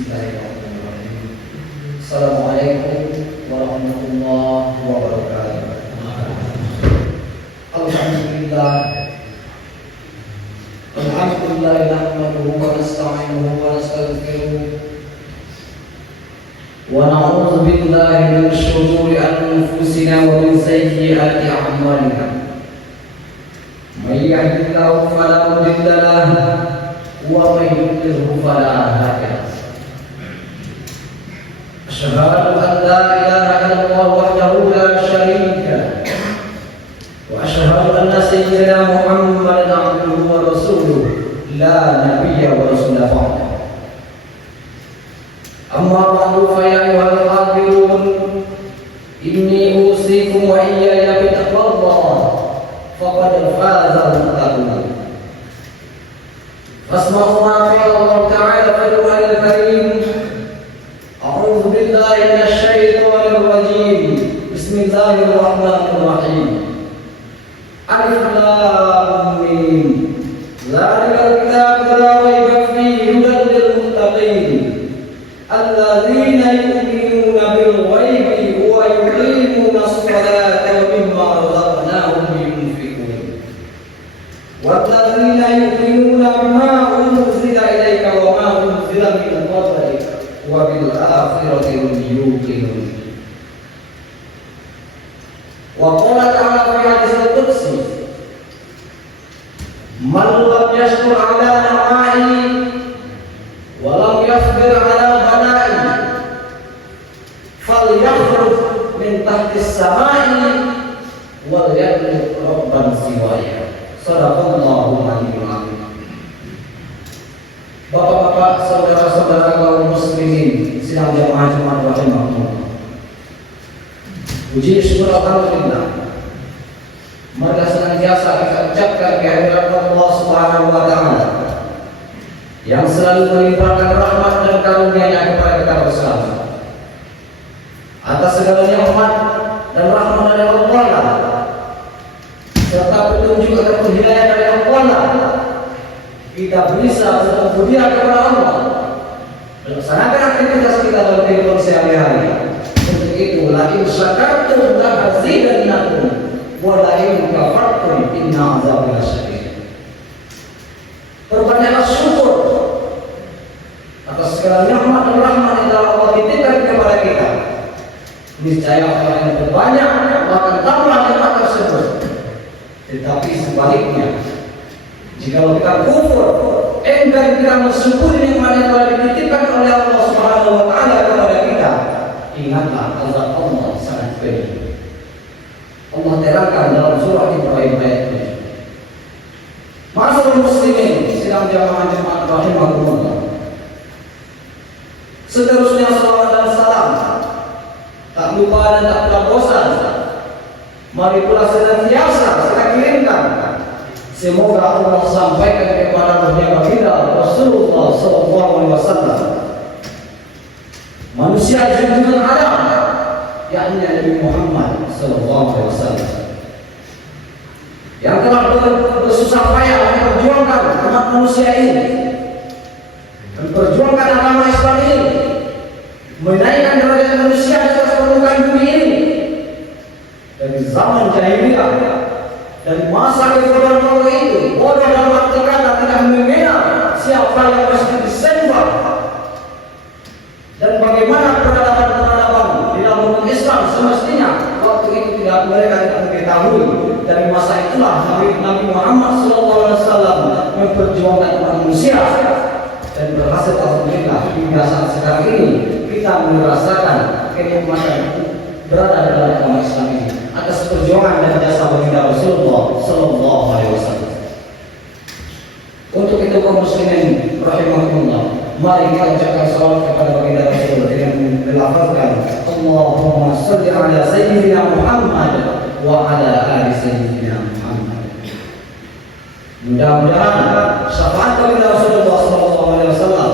Bismillahirrahmanirrahim. Assalamualaikum warahmatullahi wabarakatuh. Alhamdulillah. Alhamdulillah nahmaduhu wa nasta'inuhu wa nastaghfiruh. Wa na'udzu billahi min shururi anfusina wa min sayyiati a'malina. May yahdihillahu fala mudilla lahu wa may yudlilhu fala hadiya lahu. Asyhadu an la ilaha illallah wahdahu la syarika lahu wa asyhadu anna sayyidina Muhammadan abduhu wa rasuluh la nabiyya wa rasula ba'da. Amma ba'du fa ya ayyuhal hadirun inni usikum wa iyaya bi taqwallah faqad faza al-muttaqun. Fasma'u ma qala Allah ta'ala fil Qur'anil Karim. A'udzu billahi minasy syaithanir rajim. Bismillahirrahmanirrahim. Alif lam mim. Dzalikal kitabu la raiba fihi hudan lil muttaqin. Alladzina yu'minuna bil ghaibi wa yuqimuna as-salata wa mimma razaqnahum yunfiqun. Walladzina yu'minuna bima unzila ilayka wa ma unzila min qablika wa bil akhirati hum yuqinun. Wa qala ta'ala fi haditsil qudsi, man lam yashkur ala na'ai wa lam yasbir ala bala'i falyakhruj min tahtis samai wal yadlib rabban siwaya. Sadaqallahul aliyyul azim. Bapak-bapak, saudara-saudara kaum muslimin sidang jamaah Jumat rahimahumullah. Puji syukur alhamdulillah. Mari senantiasa kita ucapkan kehadirat Allah Subhanahu wa taala yang selalu melimpahkan rahmat dan karunia-Nya kepada kita bersama. Atas segala nikmat dan rahmat dari Allah serta petunjuk atau hidayah dari Allah, kita bisa bersedia kepada Allah melaksanakan aktivitas kita dalam kehidupan sehari-hari. Untuk itu, la in syakartum la azidannakum wa la in kafartum inna azabi lasyadid. Perbanyaklah syukur atas segala nikmat dan rahmat yang telah Allah titipkan kepada kita. Niscaya Allah yang berbanyak akan tambah nikmat tersebut. Tetapi sebaliknya, jika kita kufur, enggan kita mensyukuri nikmat yang telah dititipkan oleh Allah Subhanahu wa taala kepada kita, ingatlah azab Allah sangat pedih. Allah terangkan dalam surah Ibrahim ayat 7. Ma'asyiral muslimin, sidang jamaah Jumat rahimahumullah. Seterusnya salawat dan salam tak lupa dan tak pernah bosan, mari pula senantiasa kita kirimkan. Semoga Allah sampaikan kepada rohnya baginda Rasulullah sallallahu alaihi wasallam, manusia junjungan alam, yakni Nabi Muhammad sallallahu alaihi wasallam, yang telah bersusah payah memperjuangkan umat manusia ini, memperjuangkan agama Islam ini, menaikkan derajat manusia di atas permukaan bumi ini dari zaman jahiliyah, dari masa kebodohan itu. Bodoh dalam arti kata tidak mengenal siapa yang mesti disembah dan bagaimana peradaban di dalam umat Islam semestinya. Waktu itu tidak, mereka tidak mengetahui. Dari masa itulah Nabi Muhammad SAW memperjuangkan umat manusia dan berhasil. Alhamdulillah hingga saat sekarang ini kita merasakan kenikmatan berada dalam agama Islam ini atas perjuangan dan jasa baginda Rasulullah sallallahu alaihi wasallam. Untuk itu kaum muslimin rahimahumullah, mari kita ucapkan salawat kepada baginda Rasul dengan melafazkan Allahumma shalli ala sayyidina Muhammad wa ala ali sayyidina Muhammad. Mudah-mudahan syafaat baginda Rasulullah sallallahu alaihi wasallam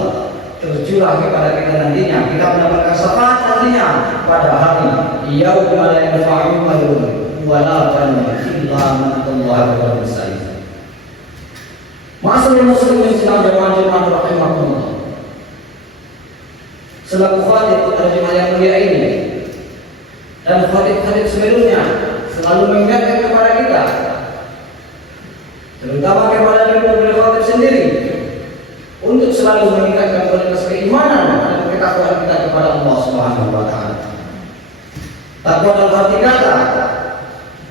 tercurah kepada kita nantinya. Kita mendapatkan syafaat nantinya pada hari yaumul la yanfa'u malun wa la banun illa man atallaha bi qalbin salim. Ma'asyiral muslimin sidang jamaah rahimahumullah. selaku khatib terjemah yang mulia ini dan khatib-khatib sebelumnya selalu mengingatkan kepada kita, terutama kepada diri khatib sendiri, untuk selalu meningkatkan kualitas keimanan dan ketakwaan kita kepada Allah Subhanahu wa taala. Takwa dalam arti kata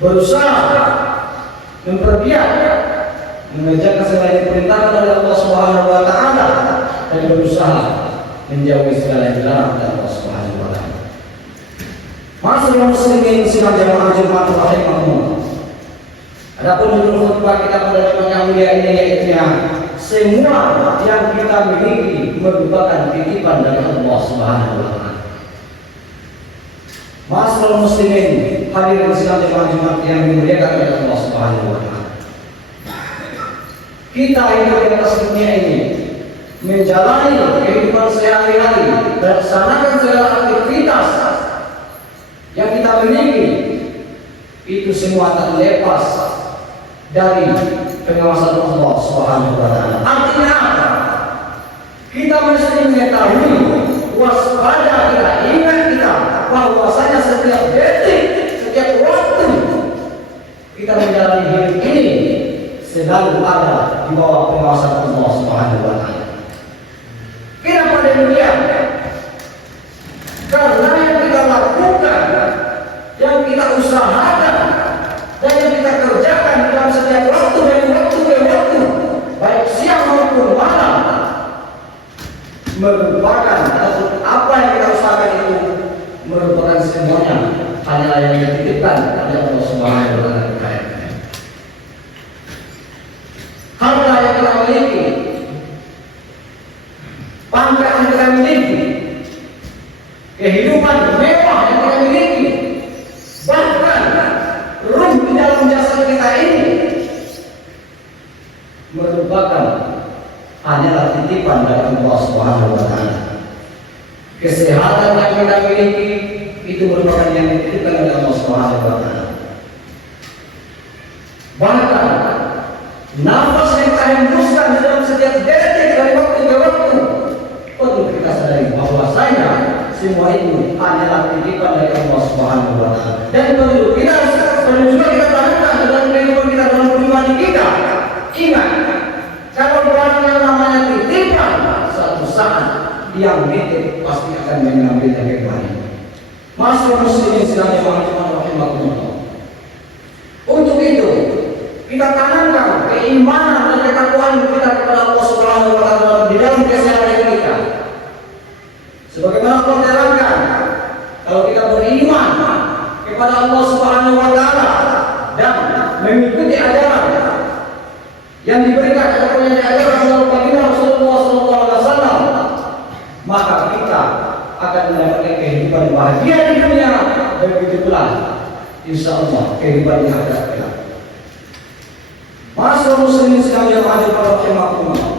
berusaha mempergiat mengerjakan segala yang diperintahkan oleh Allah Subhanahu wa taala dan berusaha menjauhi segala yang dilarang oleh Allah Subhanahu wa taala. Masyaallah muslimin sidang jamaah Jumat rahimahumullah. Adapun judul khutbah kita pada Jumat yang mulia ini yaitu semua yang kita miliki merupakan titipan dari Allah Subhanahu wa taala. Masyaallah muslimin hadirin sidang jamaah Jumat yang dimuliakan oleh Allah Subhanahu wa taala. Kita hidup di atas dunia ini, menjalani kehidupan sehari-hari, melaksanakan segala aktivitas yang kita miliki, itu semua terlepas dari pengawasan Allah Subhanahu wa taala. Artinya apa? Kita mesti mengetahui, waspada kita, ingat kita bahwasanya setiap detik, setiap waktu kita menjalani hidup ini selalu ada di bawah pengawasan Allah Subhanahu wa taala. Kenapa demikian? Karena yang kita lakukan, yang kita usahakan, dan yang kita kerjakan dalam setiap waktu dari waktu ke waktu, baik siang maupun malam, merupakan atau apa yang kita usahakan itu merupakan semuanya hanyalah yang dititipkan oleh Allah Subhanahu wa taala. Harta yang kita miliki, pangkat yang kita miliki, kehidupan mewah yang kita miliki, bahkan ruh di dalam jasad kita ini merupakan hanyalah titipan dari Allah Subhanahu wa taala. Kesehatan yang kita miliki itu merupakan yang dititipkan oleh Allah Subhanahu wa taala. Bahkan nafas yang kita hembuskan dalam setiap detik dari waktu ke waktu, perlu kita sadari bahwasanya semua itu hanyalah titipan dari Allah Subhanahu wa taala. Dan perlu juga kita tanamkan dalam kehidupan kita, dalam pribadi kita. Ingat, kalau barang yang namanya titipan, suatu saat yang nitip pasti akan mengambilnya kembali. Masyaallah muslimin sidang jamaah rahimahumullah. Untuk itu kita tanamkan keimanan dan ketakwaan kita kepada Allah Subhanahu wa taala di dalam keseharian kita. Sebagaimana Allah terangkan, kalau kita beriman kepada Allah Subhanahu wa taala dan mengikuti ajaran yang diberikan oleh ajaran Rasulullah sallallahu alaihi wasallam, maka kita akan mendapatkan kehidupan bahagia di dunia dan begitu pula insyaallah kehidupan di akhirat kita. Masyaallah muslimin sedang jamaah rahimahumullah.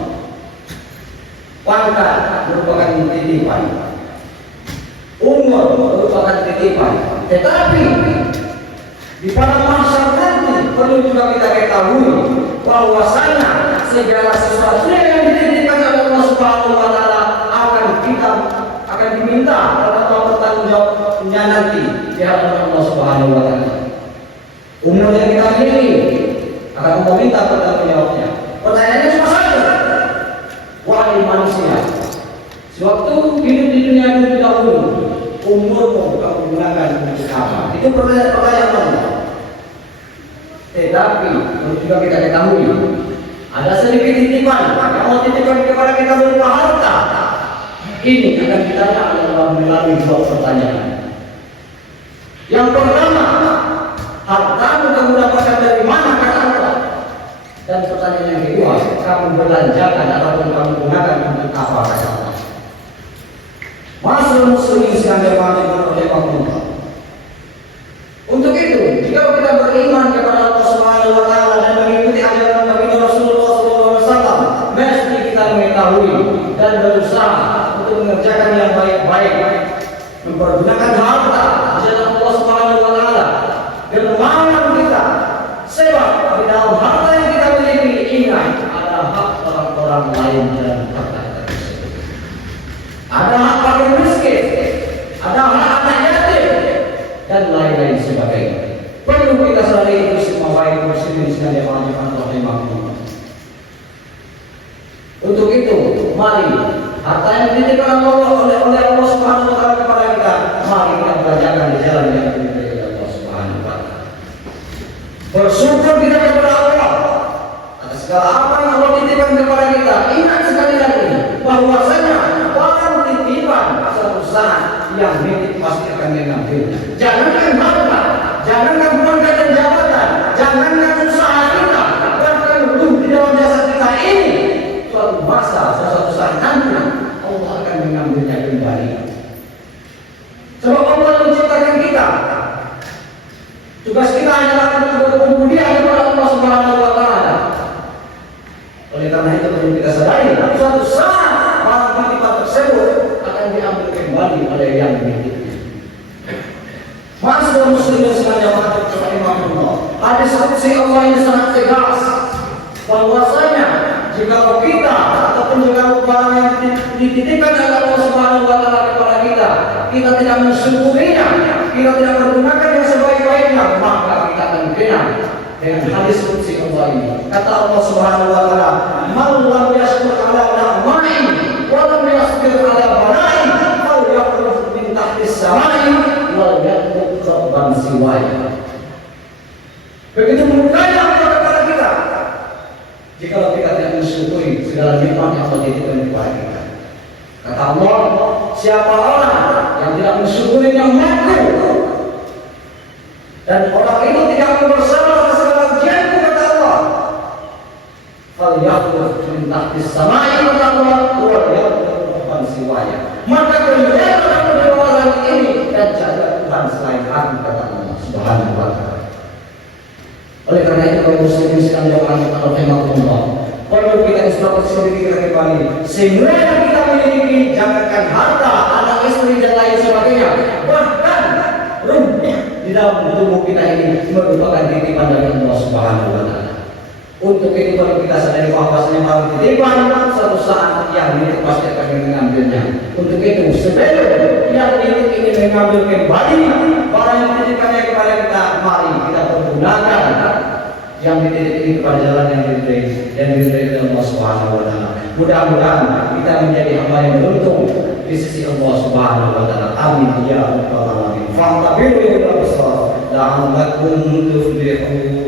Pangkat merupakan titipan, umur merupakan titipan, tetapi di pada masa nanti perlu juga kita ketahui bahwasanya segala sesuatu yang dititipkan oleh Allah Subhanahu wa taala akan diminta oleh Allah bertanggungjawabnya nanti di hadapan Allah Subhanahu wa taala. Umur yang kita miliki akan Allah minta bertanggungjawabnya. Pertanyaannya cuma satu, wahai manusia, sewaktu hidup di dunia ini dahulu, umurmu kamu gunakan untuk apa? Itu pertanyaan Allah. Tetapi perlu juga kita ketahui, ada sedikit titipan yang Allah titipkan kepada kita berupa harta. Ini akan ditanya oleh Allah melalui dua pertanyaan. Yang pertama, hartamu kamu dapatkan dari mana, kata Allah. Dan pertanyaan yang kedua, kamu belanjakan ataupun kamu gunakan untuk apa, kata Allah. Masyaallah muslimin sedang jamaah rahimahumullah. Untuk itu, jika kita beriman kepada Allah Subhanahu wa taala dan mengikuti ajaran Nabi Rasulullah sallallahu alaihi wasallam, mesti kita mengetahui dan berusaha untuk mengerjakan yang baik-baik, mempergunakan harta di jalan Allah Subhanahu wa taala dan melarang kita. Sebab di dalam harta yang kita miliki, ingat ada hak orang-orang lain dalam harta tersebut. Ada hak para miskin, ada anak yatim, dan lain-lain sebagainya. Perlu kita sadari itu semua baik muslimin sekalian rahimahullah. Untuk itu, mari harta yang dititipkan oleh Allah Subhanahu wa taala kepada kita, mari kita belanjakan di jalan yang diridhai Allah Subhanahu wa taala. Bersyukur kita kepada Allah atas segala apa yang Allah titipkan kepada kita. Ingat sekali lagi bahwasanya barang titipan satu saat yang nitip pasti akan mengambilnya. Jangankan harta, jangankan pangkat dan jabatan, jangankan usaha kita, bahkan ruh di dalam jasad kita ini, suatu masa, suatu saat nanti Allah akan mengambilnya kembali. Sebab Allah menciptakan kita. Tugas kita hanyalah untuk berkemudian kepada Allah Subhanahu wa taala. Oleh karena itu perlu kita sadari, suatu saat barang titipan tersebut akan diambil kembali oleh yang menitipnya. Maksud muslimin sekalian rahimahullah, hadis qudsi Allah ini sangat tegas bahwasanya jika kita ataupun jika barang yang dititipkan oleh Allah Subhanahu wa taala kepada kita, kita tidak mensyukurinya, kita tidak menggunakan yang sebaik-baiknya, maka kita akan kena dengan hadis qudsi Allah ini. Kata Allah Subhanahu wa taala, "Man lam yashkur ala na'mai wa lam yasbir ala bala'i, fal yakhruf min tahtis samai wal yatlub rabban siwaya." Begitu mudahnya Allah kepada kita jika kita tidak mensyukuri segala nikmat yang Allah titipkan kepada kita. Kata Allah, siapa orang yang tidak mensyukuri nikmatku dan orang itu tidak mau bersama atas segala ujianku, kata Allah, fal yakhruf min tahtis samai wal yatlub rabban siwaya. Maka kemudian aku di bawah langit ini dan cari Tuhan selain aku, kata Allah Subhanahu wa taala. Oleh karena itu kaum muslimin sekalian rahimahullah, perlu kita introspeksi diri kita kembali. Semua yang kita miliki, jangankan harta, anak istri dan lain sebagainya, bahkan ruh di dalam tubuh kita ini merupakan titipan dari Allah Subhanahu wa taala. Untuk itu perlu kita sadari bahwasanya barang titipan suatu saat yang ini pasti akan mengambilnya. Untuk itu sebelum yang ini mengambil kembali barang yang dititipkannya kepada kita, mari kita pergunakan yang dititip ini kepada jalan yang diridhai Allah Subhanahu wa taala. Mudah-mudahan kita menjadi hamba yang beruntung di sisi Allah Subhanahu wa taala. Amin ya rabbal alamin. Fa'tabiru bil absar la'allakum tuflihun.